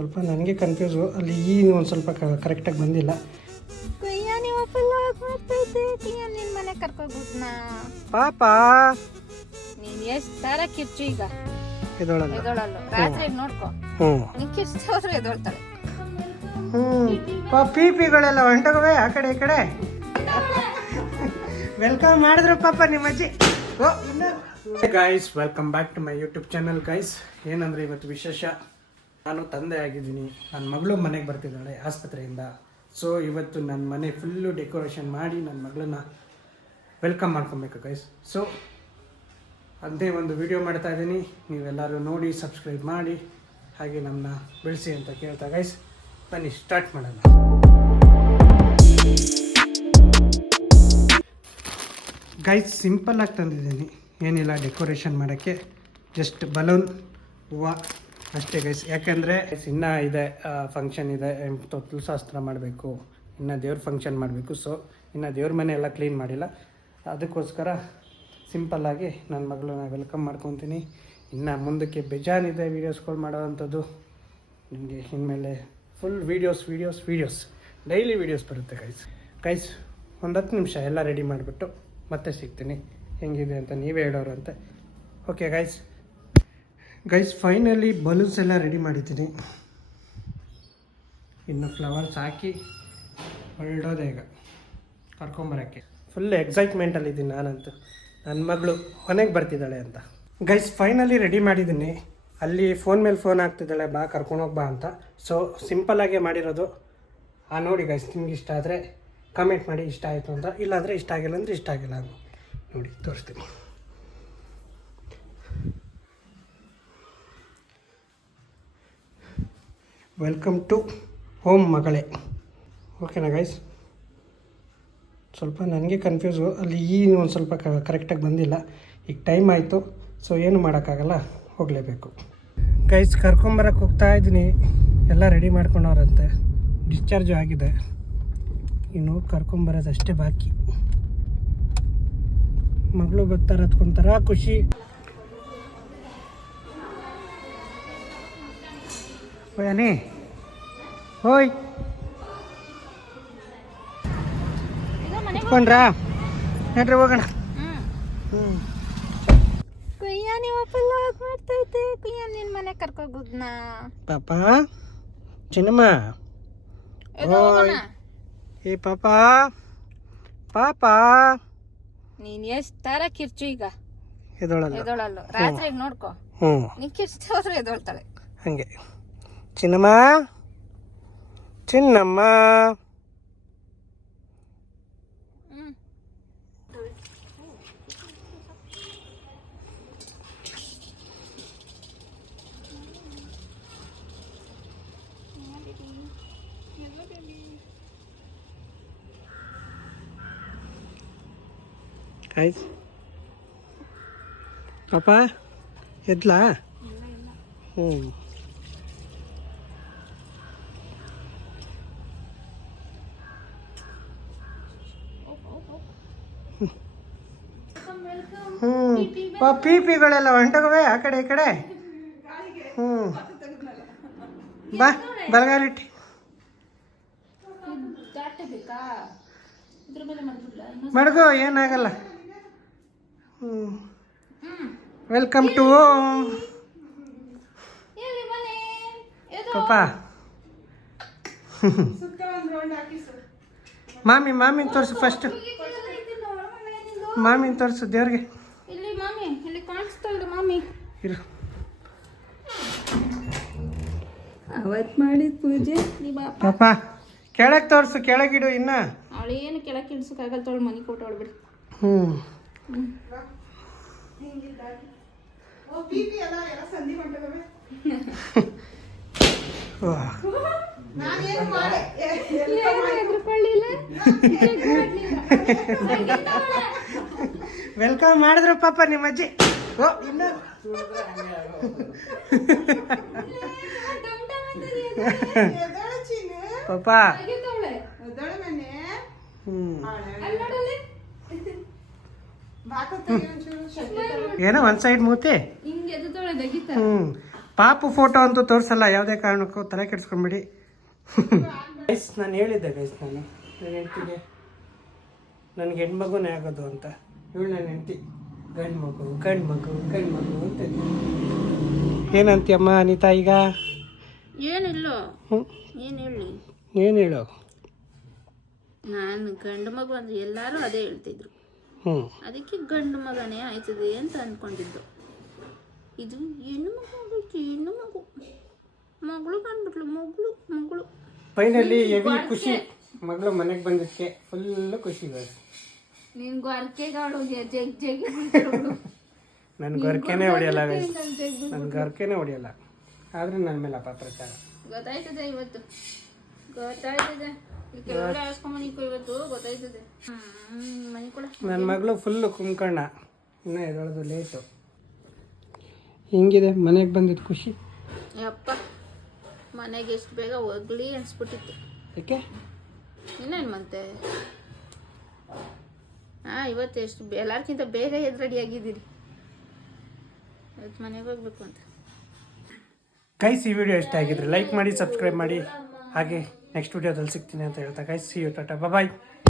ಸ್ವಲ್ಪ ನನಗೆ ಕನ್ಫ್ಯೂಸು ಅಲ್ಲಿ ಈ ಒಂದು ಸ್ವಲ್ಪ ಕರೆಕ್ಟಾಗಿ ಬಂದಿಲ್ಲ. ಮನೆ ಪಾಪ! ನೀನ್ ಎಷ್ಟ್ ತರ ಕಿರ್ಚು ಈಗ. ಎದೊಳಲ್ಲ. ರಾತ್ರಿ ನೋಡ್ಕೊ. ಹ್ಞೂ ನೀನ್ ಕಿರ್ಚ್ತಾ ಹೋದ್ರೆ ಎದೊಳ್ತಾಳೆ. ಹ್ಞೂ ಪಾ ಪಿ ಪಿಗಳೆಲ್ಲ ಹೊಂಟೋಗವೆ ಆ ಕಡೆ ಈ ಕಡೆ? ವೆಲ್ಕಮ್ ಮಾಡಿದ್ರು ಪಾಪ ನಿಮ್ಮ ಅಜ್ಜಿ ಓ guys welcome back to my YouTube channel guys ಏನಂದ್ರೆ ಇವತ್ತು ವಿಶೇಷ? ನಾನು ತಂದೆ ಆಗಿದ್ದೀನಿ. ನನ್ನ ಮಗಳು ಮನೆಗೆ ಬರ್ತಿದ್ದಾಳೆ ಆಸ್ಪತ್ರೆಯಿಂದ. ಸೊ ಇವತ್ತು ನನ್ನ ಮನೆ ಫುಲ್ಲು ಡೆಕೋರೇಷನ್ ಮಾಡಿ ನನ್ನ ಮಗಳನ್ನ ವೆಲ್ಕಮ್ ಮಾಡ್ಕೊಬೇಕು ಗೈಸ್ ಸೊ ಅದೇ ಒಂದು ವಿಡಿಯೋ ಮಾಡ್ತಾ ಇದ್ದೀನಿ. ನೀವೆಲ್ಲರೂ ನೋಡಿ ಸಬ್ಸ್ಕ್ರೈಬ್ ಮಾಡಿ, ಹಾಗೆ ನಮ್ಮನ್ನ ಬೆಳೆಸಿ ಅಂತ ಕೇಳ್ತಾ ಗೈಸ್ ಬನ್ನಿ ಸ್ಟಾರ್ಟ್ ಮಾಡೋಣ. ಗೈಸ್ ಸಿಂಪಲ್ಲಾಗಿ ತಂದಿದ್ದೀನಿ. ಏನಿಲ್ಲ ಡೆಕೋರೇಷನ್ ಮಾಡೋಕ್ಕೆ. ಜಸ್ಟ್ ಬಲೂನ್ ಹೂವು ಅಷ್ಟೇ ಗೈಸ್ ಯಾಕೆಂದರೆ ಇನ್ನೂ ಇದೆ ಫಂಕ್ಷನ್ ಇದೆ ತೊತ್ತಲು ಶಾಸ್ತ್ರ ಮಾಡಬೇಕು, ಇನ್ನು ದೇವ್ರ ಫಂಕ್ಷನ್ ಮಾಡಬೇಕು ಸೊ ಇನ್ನು ದೇವ್ರ ಮನೆ ಎಲ್ಲ ಕ್ಲೀನ್ ಮಾಡಿಲ್ಲ. ಅದಕ್ಕೋಸ್ಕರ ಸಿಂಪಲ್ಲಾಗಿ ನನ್ನ ಮಗಳನ್ನ ವೆಲ್ಕಮ್ ಮಾಡ್ಕೊತೀನಿ. ಇನ್ನು ಮುಂದಕ್ಕೆ ಬೇಜಾನಿದೆ ವೀಡಿಯೋಸ್ಗಳು ಮಾಡೋವಂಥದ್ದು. ನಿಮಗೆ ಇನ್ಮೇಲೆ full videos videos videos daily videos ಬರುತ್ತೆ ಗೈಸ್ ಗೈಸ್ ಒಂದು ಹತ್ತು ನಿಮಿಷ ಎಲ್ಲ ರೆಡಿ ಮಾಡಿಬಿಟ್ಟು ಮತ್ತೆ ಸಿಗ್ತೀನಿ. ಹೆಂಗಿದೆ ಅಂತ ನೀವೇ ಹೇಳೋರಂತೆ. Okay guys guys finally balloons ಎಲ್ಲ ರೆಡಿ ಮಾಡಿದ್ದೀನಿ. ಇನ್ನು ಫ್ಲವರ್ಸ್ ಹಾಕಿ ಹೊರಡೋದೆ ಈಗ. ಕರ್ಕೊಂಬರೋಕ್ಕೆ. ಫುಲ್ ಎಕ್ಸೈಟ್ಮೆಂಟಲ್ಲಿದ್ದೀನಿ ನಾನಂತೂ. ನನ್ನ ಮಗಳು ಮನೆಗೆ ಬರ್ತಿದ್ದಾಳೆ ಅಂತ. ಗೈಸ್ ಫೈನಲಿ ರೆಡಿ ಮಾಡಿದ್ದೀನಿ. ಅಲ್ಲಿ ಫೋನ್ ಮೇಲೆ ಫೋನ್ ಆಗ್ತಿದ್ದಾಳೆ ಬಾ ಕರ್ಕೊಂಡೋಗಿ ಬಾ ಅಂತ. ಸೊ ಸಿಂಪಲ್ಲಾಗೆ ಮಾಡಿರೋದು. ಆ ನೋಡಿ ಗೈಸ್ ನಿಮ್ಗೆ ಇಷ್ಟ ಆದರೆ ಕಮೆಂಟ್ ಮಾಡಿ, ಇಷ್ಟ ಆಯಿತು ಅಂತ. ಇಲ್ಲಾಂದರೆ ಇಷ್ಟ ಆಗಿಲ್ಲ ಅಂದರೆ ಇಷ್ಟ ಆಗಿಲ್ಲ ನೋಡಿ, ತೋರಿಸ್ತೀನಿ. ವೆಲ್ಕಮ್ ಟು ಹೋಮ್ ಮಗಳೇ ಓಕೆನಾ ಗೈಸ್ ಸ್ವಲ್ಪ ನನಗೆ ಕನ್ಫ್ಯೂಸು ಅಲ್ಲಿ ಈ ಒಂದು ಸ್ವಲ್ಪ ಕರೆಕ್ಟಾಗಿ ಬಂದಿಲ್ಲ. ಈಗ ಟೈಮ್ ಆಯಿತು ಸೊ ಏನು ಮಾಡೋಕ್ಕಾಗಲ್ಲ, ಹೋಗಲೇಬೇಕು. ಗೈಸ್ ಕರ್ಕೊಂಬರಕ್ಕೆ ಹೋಗ್ತಾ ಇದ್ದೀನಿ. ಎಲ್ಲ ರೆಡಿ ಮಾಡ್ಕೊಂಡವ್ರಂತೆ. ಡಿಸ್ಚಾರ್ಜು ಆಗಿದೆ. ಇನ್ನು ಕರ್ಕೊಂಬರೋದಷ್ಟೇ ಬಾಕಿ. ಮಗಳು ಬರ್ತಾರೆ ಹತ್ಕೊಂತಾರ ಖುಷಿ. ಹೋಯ್. ಈಗ ಮನೆಗೆ ಇಟ್ಕೊಂಡ್ರಾ ನಡ್ರಿ ಹೋಗೋಣ. ಕುಯ್ಯ ನೀವು ಫುಲ್ ಮಾಡ್ತೈತೆ ಕುಯ್ಯ ನಿನ್ ಮನೆ ಕರ್ಕೋಗ್ಬಿಟ್ನ ಪಾಪ ಚಿನ್ನಮ್ಮ. ಎದೋ ಏ ಪಾಪ. ಪಾಪ. ನೀನ್ ಎಷ್ಟ್ ತರ ಕಿರ್ಚು ಈಗ? ಎದೊಳಲ್ಲ. ಎದೊಳಲ್ಲ. ರಾತ್ರಿ ನೋಡ್ಕೊ. ಹ್ಞೂ ನೀ ಕಿರ್ಚ್ತಾ ಹೋದ್ರೆ ಎದೊಳ್ತಾಳೆ. ಹಂಗೆ. ಚಿನ್ನಮ್ಮ ಚಿನ್ನಮ್ಮ ಹ್ಮ್ ಆಯ್ತು ಪಾಪ ಎದ್ಲಾ ಹ್ಞೂ ಪಾ ಪಿಗಳೆಲ್ಲ ಹೊಂಟೋಗವೆ ಆ ಕಡೆ ಈ ಕಡೆ? ಹ್ಞೂ ಬಾ ಮಾಡ್ಬಿಡ್ಲ ಮಡ್ಗೋ ಏನಾಗಲ್ಲ. ಹ್ಞೂ ಹ್ಮ್ ವೆಲ್ಕಮ್ ಟು ಪಪ್ಪ. ಪಾಪ ಮಾಮಿ ಮಾಮಿನ ತೋರಿಸು ಫಸ್ಟ್ ಮಾಮಿನ ತೋರಿಸು ದೇವ್ರಿಗೆ. ಇಲ್ಲಿ ಮಾಮಿ ಇಲ್ಲಿ ಕಾಣಿಸ್ತಲ್ರಿ ಮಾಮಿ. ಇರು. ಅವತ್ ಮಾಡಿದ ಪೂಜೆ? ಪಾಪ ಕೆಳಗೆ ತೋರಿಸು ಕೆಳಗಿಡು ಇನ್ನ. ಅವಳೇನು ಏನು ಕೆಳಕ್ಕೆ ಇಳಿಸೋಕ್ಕಾಗಲ್ಲ ತೊಳು ಮನೆ ಕೊಟ್ಟು ಬಿಡಿ ಹ್ಞೂ ವಾಹ್. ವೆಲ್ಕಮ್ ಮಾಡಿದ್ರು ಪಾಪ ನಿಮ್ಮ ಅಜ್ಜಿ. ಓ ಇನ್ನ? ಪಾಪ. ಏನೋ ಒಂದ್ ಸೈಡ್ ಮೂತಿ? ಹ್ಮ್. ಪಾಪು ಫೋಟೋ ಅಂತೂ ತೋರಿಸಲ್ಲ ಯಾವುದೇ ಕಾರಣಕ್ಕೂ ತಲೆ ಕೆಡ್ಸ್ಕೊಂಬಿಡಿ ಗೈಸ್ ನಾನು ಹೇಳಿದ್ದೆ ಗೈಸ್ ನಾನು ನನ್ನ ಹೆಂಡ್ತಿಗೆ. ನನಗೆ ಹೆಣ್ಮಗುನೇ ಆಗೋದು ಅಂತ. ಇವಳು ನನ್ನ ಹೆಂಡತಿ. ಗಂಡು ಮಗು ಗಂಡು ಮಗು. ಗಂಡು ಮಗು ಅಂತ ಏನಂತೀಯಮ್ಮ ಅನಿತಾ ಈಗ? ಏನಿಲ್ಲ. ಹ್ಞೂ ಏನು ಹೇಳಿ? ಏನು ಹೇಳು? ನಾನು ಗಂಡು ಮಗು ಅಂದ್ರೆ ಎಲ್ಲರೂ ಅದೇ ಹೇಳ್ತಿದ್ರು. ಹ್ಞೂ ಅದಕ್ಕೆ ಗಂಡು ಮಗನೇ ಆಯ್ತದೆ ಅಂತ ಅಂದ್ಕೊಂಡಿದ್ದು ಇದು ಹೆಣ್ಣು ಮಗು ಆಗೈತಿ ಹೆಣ್ಣು ಮಗು. ಮಗಳು ಬಂದ್ಬಿಟ್ಲು ಮಗಳು ಮಗಳು. ಫೈನಲಿ ಹೆವಿ ಖುಷಿ. ಮಗಳು ಮನೆಗೆ ಬಂದಕ್ಕೆ ಫುಲ್ಲು ಖುಷಿ ಗೈಸ್ ನಿನ್ ಗೊರ್ಕೆಗಳು ಜಗ್ ಜಗ್ ನನ್ನ ಗೊರಕೆನೇ ಹೊಡೆಯಲ್ಲ ನನ್ನ ಗೊರಕೆನೇ ಹೊಡಿಯಲ್ಲ. ಆದ್ರೆ ನನ್ನ ಮೇಲೆ ಅಪಪ್ರಚಾರ. ಗೊತ್ತಾಯ್ತದೆ ಇವತ್ತು. ಗೊತ್ತಾಯ್ತದೆ. ನನ್ನ ಮಗಳು ಫುಲ್ಲು ಕುಂಕಣ್ಣ ಇನ್ನೂ ಎದೊಳದು ಲೇಟು ಹಿಂಗಿದೆ ಮನೆಗೆ ಬಂದಿದ್ದು ಖುಷಿ. ಯಪ್ಪ ಮನೆಗೆ ಎಷ್ಟು ಬೇಗ ಹೋಗ್ಲಿ ಅನ್ಸ್ಬಿಟ್ಟಿತ್ತು. ಯಾಕೆ? ಇನ್ನೇನು ಮತ್ತೆ? ಹಾಂ, ಇವತ್ತು ಎಷ್ಟು ಎಲ್ಲರ್ಕಿಂತ ಬೇಗ ಎದ್ದು ರೆಡಿ ಆಗಿದ್ದೀರಿ. ಇವತ್ತು ಮನೆಗೆ ಹೋಗ್ಬೇಕು ಅಂತ. ಗೈಸ್ ಈ ವಿಡಿಯೋ ಇಷ್ಟ ಆಗಿದ್ರೆ ಲೈಕ್ ಮಾಡಿ ಸಬ್ಸ್ಕ್ರೈಬ್ ಮಾಡಿ. ಹಾಗೆ ನೆಕ್ಸ್ಟ್ ವಿಡಿಯೋದಲ್ಲಿ ಸಿಗ್ತೀನಿ ಅಂತ ಹೇಳ್ತಾ guys see you tata bye